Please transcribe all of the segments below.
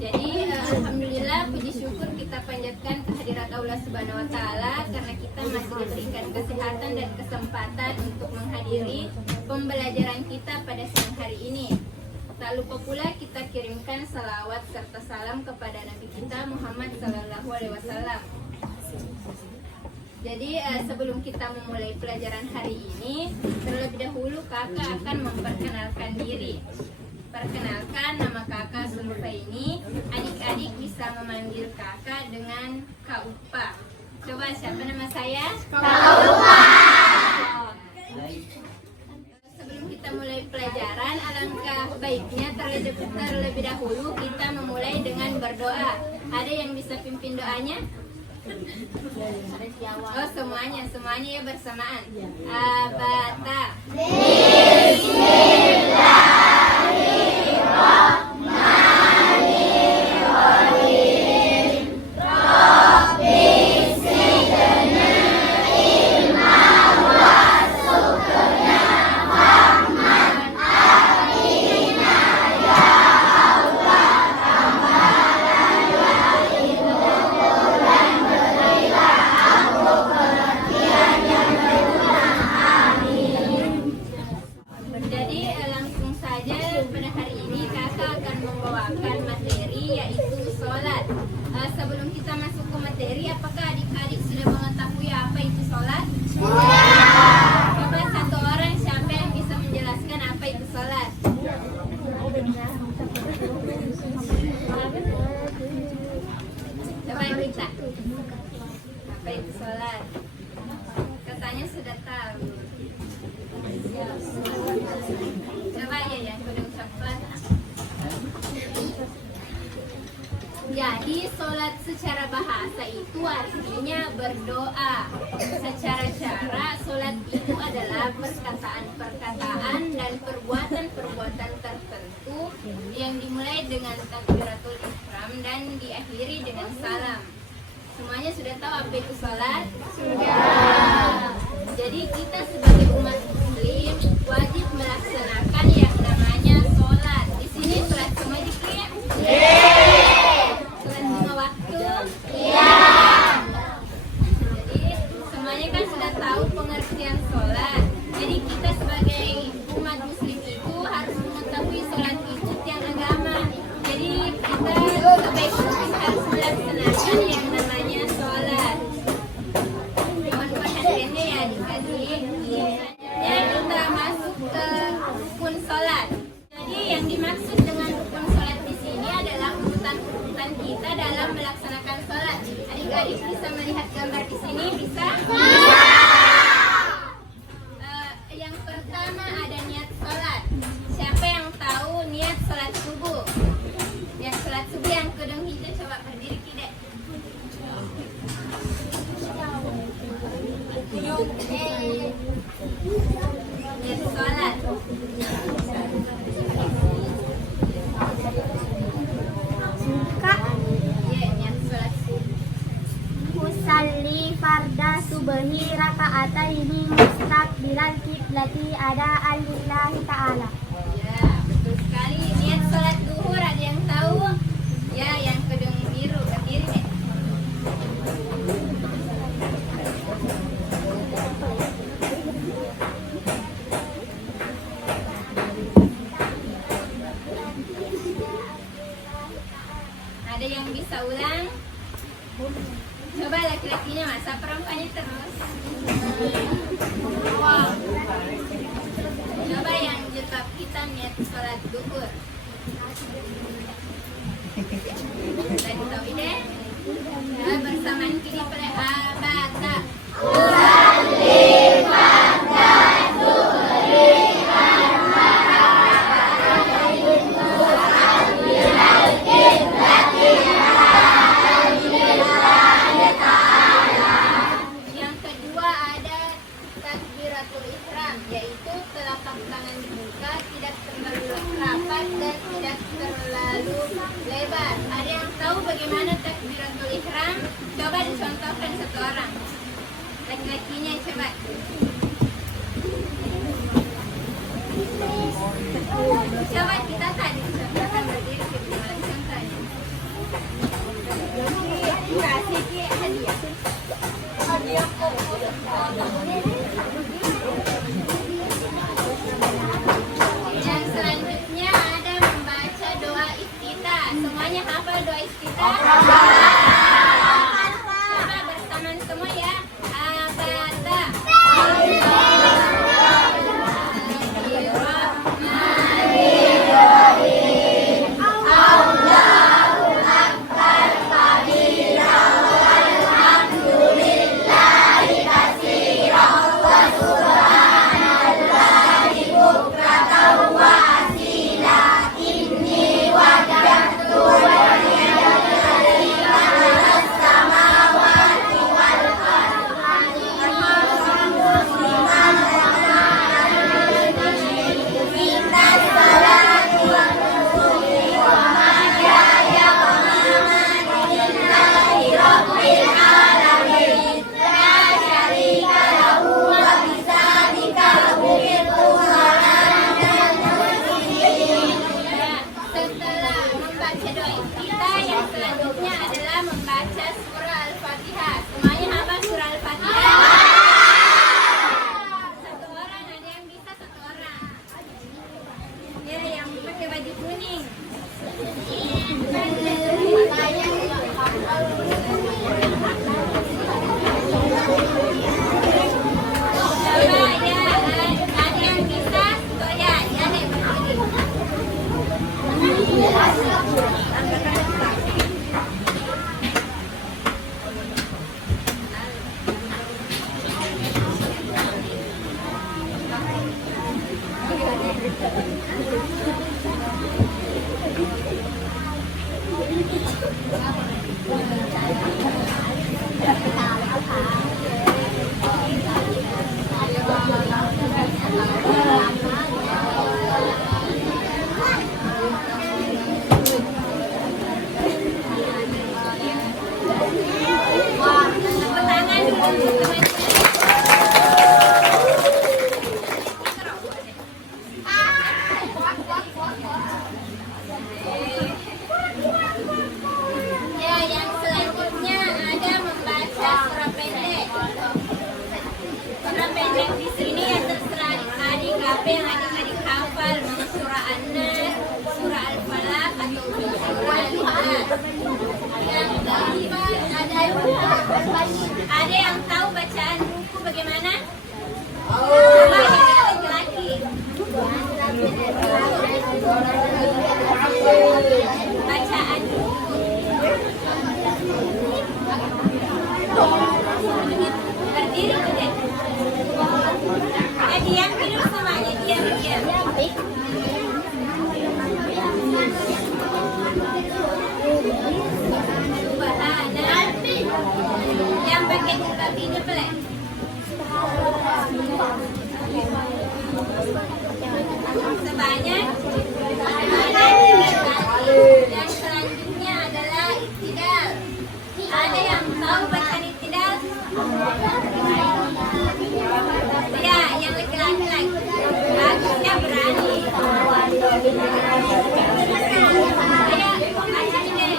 Jadi alhamdulillah puji syukur kita panjatkan kehadirat Allah Subhanahu wa taala karena kita masih diberikan kesehatan dan kesempatan untuk menghadiri pembelajaran kita pada siang hari ini. Tak lupa pula kita kirimkan salawat serta salam kepada Nabi kita Muhammad Sallallahu Alaihi Wasallam. Jadi sebelum kita memulai pelajaran hari ini, terlebih dahulu kakak akan memperkenalkan diri. Perkenalkan, nama kakak Zulfaini. Adik-adik bisa memanggil kakak dengan Kak Upa. Coba siapa nama saya? Kak Upa. Sebelum kita mulai pelajaran, alangkah baiknya terlebih dahulu kita memulai dengan berdoa. Ada yang bisa pimpin doanya? Oh semuanya ya bersamaan. Abata. Sebelum kita masuk ke materi, apakah adik-adik sudah mengetahui apa itu sholat? Coba satu orang siapa yang bisa menjelaskan apa itu sholat? Coba kita. Apa itu sholat? Katanya sudah tahu. Coba ya yang kedua cepat. Jadi sholat secara bahasa itu artinya berdoa. Secara cara sholat itu adalah perkataan-perkataan dan perbuatan-perbuatan tertentu yang dimulai dengan takbiratul ihram dan diakhiri dengan salam. Semuanya sudah tahu apa itu sholat? Sudah. Jadi kita sebagai umat muslim wajib melaksanakan yang namanya sholat. Di sini sholat semua dikira? Pengertian sholat. Jadi kita sebagai umat muslim itu harus mengetahui sholat itu tiang agama. Jadi kita sebagai muslim harus melaksanakan yang namanya sholat. Mohon perhatiannya ya adik-adik. Selanjutnya kita masuk ke rukun sholat. Jadi yang dimaksud dengan rukun sholat di sini adalah urutan-urutan kita dalam melaksanakan sholat. Adik-adik bisa melihat gambar di sini, bisa? Sholat subuh. Yang sholat subuh yang kedung hijau coba berdiri tidak? Niat sholat. Kak. Iya, niat sholat subuh. Usalli farda subhi raka'ataini mustaqbilal qiblati adaan lillahi ta'ala. Sekali niat sholat duhur ada yang tahu? Ya, yang kedung biru berdiri deh. Ada yang bisa ulang? Coba laki-lakinya masa perempuannya terus. Coba yang jilbab hitam niat sholat duhur. Sudah ditahu deh. Ya, bersamaan kini pada abata. Yang kedua ada takbiratul ihram, yaitu telapak tangan dibuka, tidak terlalu rapat dan tidak terlalu lebar. Ada yang tahu bagaimana takbiratul ihram? Coba dicontohkan satu orang. Laki-lakinya coba. Coba kita tadi contohkan berdiri ke contohnya. semuanya hafal doa iftitah? Coba bersamaan semua ya. Abada. Setelah membaca doa iftitah, yang selanjutnya adalah membaca surah Al-Fatihah. Semuanya hafal surah Al-Fatihah? Satu orang, ada yang bisa satu orang. Ya, yang pakai baju kuning. Coba ya, ada yang bisa? Tuh ya, ya nih berdiri. Tepuk tangan dulu untuk teman-teman. Ya, yang selanjutnya ada membaca surah pendek. Surah pendek di sini ya terserah adik-adik yang adik-adik hafal, mau surah An-Nas, surah Al-Falaq atau surah Al-Ikhlas. Yang kelima ada yang tahu bacaan buku bagaimana? Coba yang laki-laki. Bacaan buku. Berdiri tidak? Diam dulu semuanya, diam. Subhanallah. Yang pakai jilbab ini boleh? Sebanyak yang selanjutnya adalah iktidal. Ada yang tahu bacaan iktidal? Ya, yang laki-laki lagi. Bagusnya berani. Ayo, baca ini.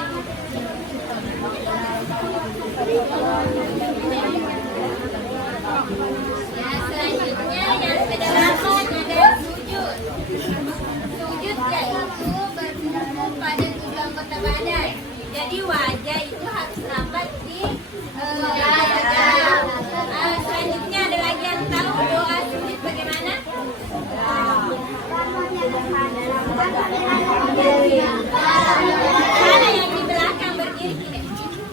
Ya, selanjutnya yang kedelapan ada sujud. Sujud yaitu berkumpul pada tujuh anggota badan. Jadi wajah itu harus rapat di dada. Selanjutnya ada lagi yang tahu doa sujud bagaimana? Mana yang di belakang berdiri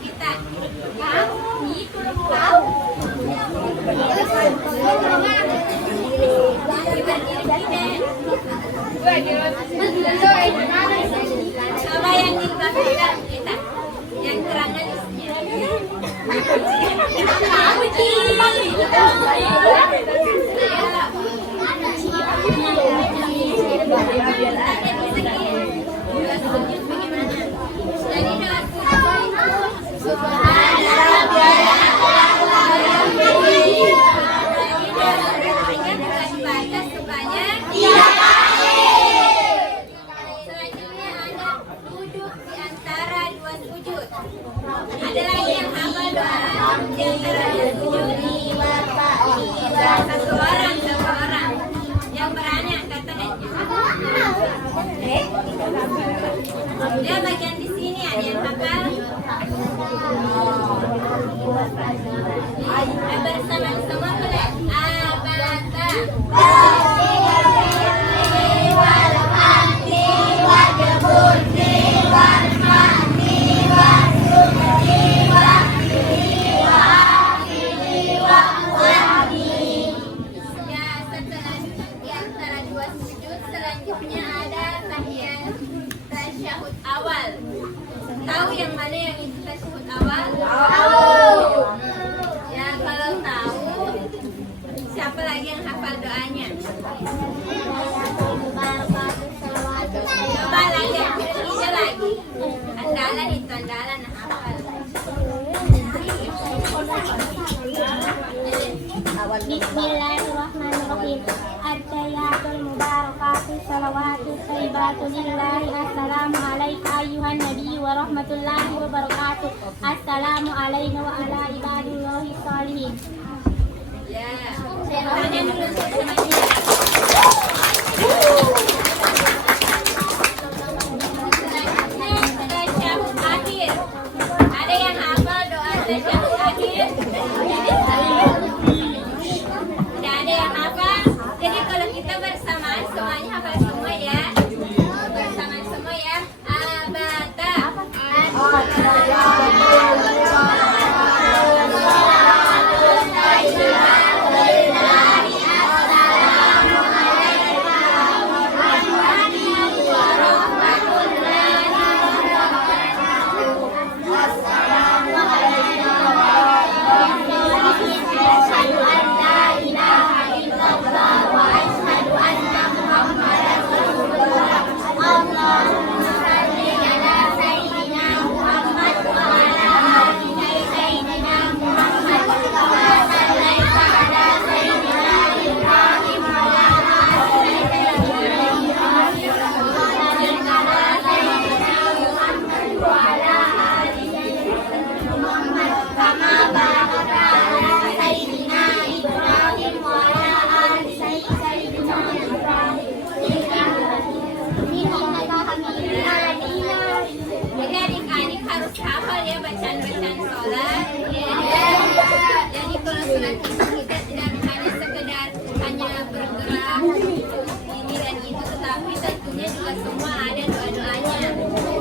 kita? Itu tahu. Coba yang di belakang kita, yang terang alisnya. Selanjutnya ada duduk di antara dua sujud. Ada lagi yang hafal doa di antara dua sujud. Satu orang. Yang berani angkat tangannya. Dia bagian di sini. Ada yang hafal? Bersama semua boleh. Abata. Ya, setelah di antara dua sujud selanjutnya ada tahiyat tasyahud awal. Tahu yang mana yang itu tasyahud awal? Tahu. Ya, kalau tahu, siapa lagi yang hafal doanya? Coba lagi, ini lagi. Andalan itu, andalan hafal. Bismillahirrahmanirrahim. At-tahiyatul mubarakatuh salawatu thayyibatu lillahi. Assalamu alayka ayyuhan nabiy wa rahmatullahi wa barakatuh. Assalamu alayna wa ala ibadillahi sholihin. Ya, tanya dulu sama dia. Selanjutnya tasyahud akhir. Ada yang hafal doa tasyahud akhir? Tidak ada yang hafal. Jadi kalau kita bersamaan semuanya hafal semua ya. Bersamaan semua ya. Abata. Jadi adik-adik harus hafal ya bacaan-bacaan sholat. Jadi kalau sholat itu kita tidak hanya sekedar hanya bergerak ini dan itu, tetapi tentunya juga semua ada doa-doanya.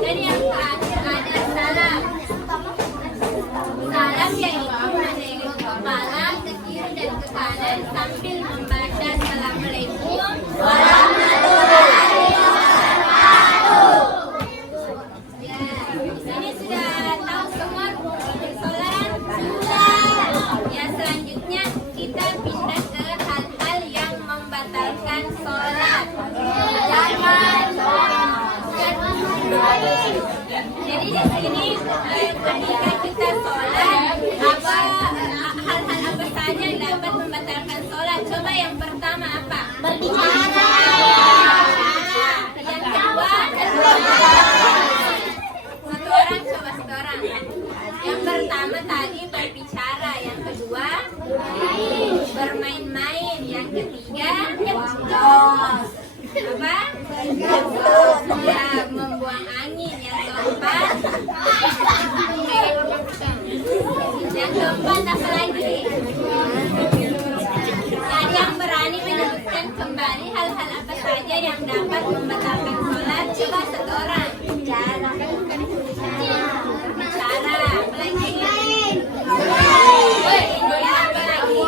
Dan yang terakhir ada salam. Salam yaitu menengok kepala ke kiri dan ke kanan sambil membaca Assalamualaikum warahmatullahi wabarakatuh. Ini sudah tahu semua rukun sholat? Sudah. Ya, selanjutnya kita pindah ke hal-hal yang membatalkan sholat. Jadi di sini ketika kita sholat, hal-hal apa saja yang dapat membatalkan sholat? Coba yang pertama apa? Berbicara. Yang kedua, satu orang, coba satu orang. Yang pertama tadi berbicara, yang kedua bermain-main, yang ketiga apa? Ya, membuang angin. Yang keempat apa lagi? Ada yang berani menyebutkan kembali hal-hal apa saja yang dapat membatalkan sholat? Coba satu orang. Bicara. Apa lagi? Ini apa lagi?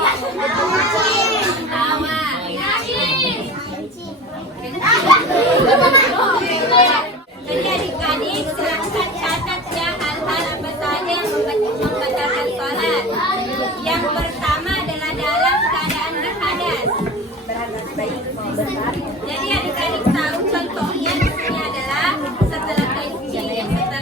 Tawa. Jadi adik-adik silahkan catat ya hal-hal apa saja yang membatalkan sholat. Yang pertama adalah dalam keadaan berhadas. Jadi adik-adik tahu contohnya di sini adalah setelah kencing, setelah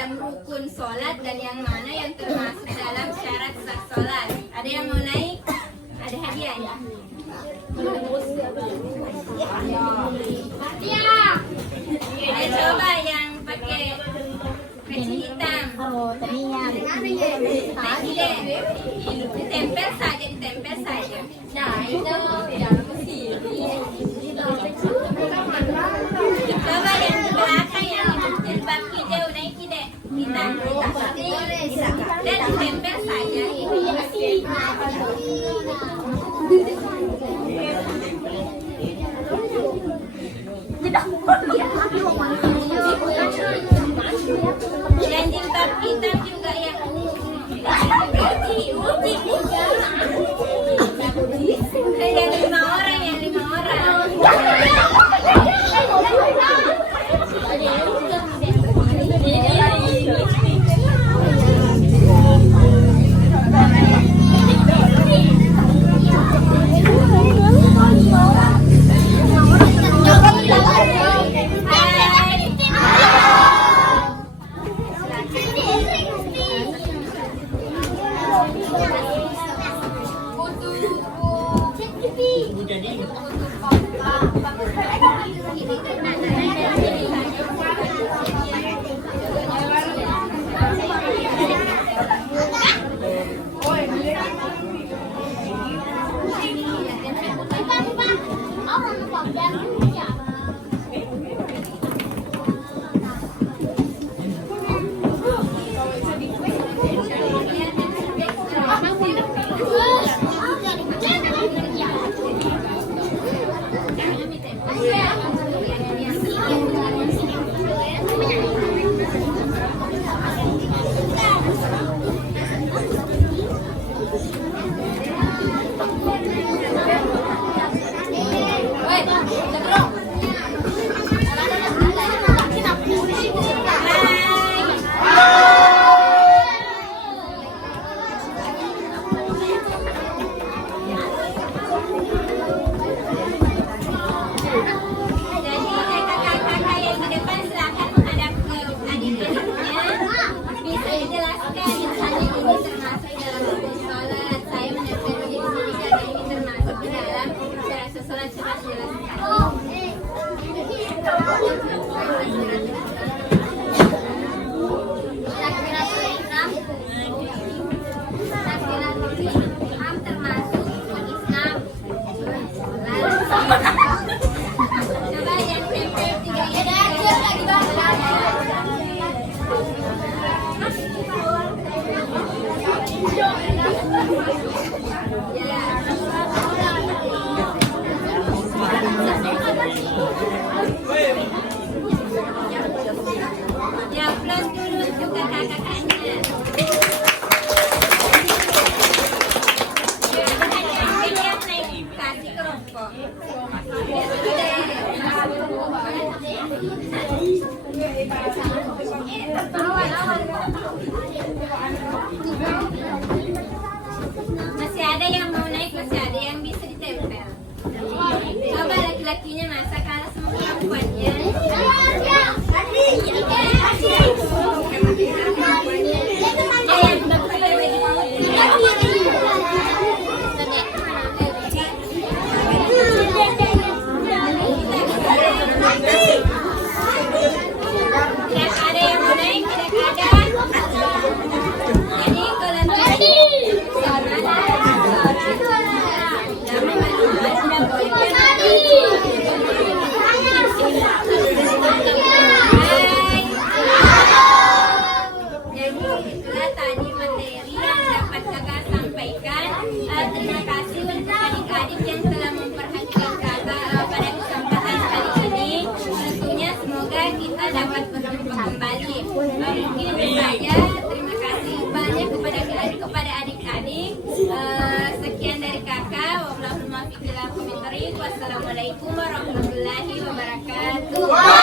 dalam rukun sholat dan yang mana yang termasuk dalam syarat sah sholat. Ada yang mau naik? Ada hadiah ya? Ada coba yang pakai peci hitam. Oh, tanian. Naik deh. Ditempel saja, ditempel saja. Naik dong, jangan kesini. Coba yang di belakang yang jilbab hijau naik deh. Kita dan ditempel saja. Dan jilbab hitam juga yang uji juga. Yang 5 orang, yang 5 orang. Ya, plus dulu juga kakak-kakaknya. Kasih kerupuk. Masih ada yang mau naik, masih ada yang bisa ditempel. Coba laki-lakinya masa kalah sama perempuannya. Terima kasih untuk adik-adik yang telah memperhatikan kakak pada kesempatan kali ini. Tentunya semoga kita dapat berjumpa kembali. Mungkin saja terima kasih banyak kepada adik-adik. Sekian dari kakak. Wassalamualaikum warahmatullahi wabarakatuh.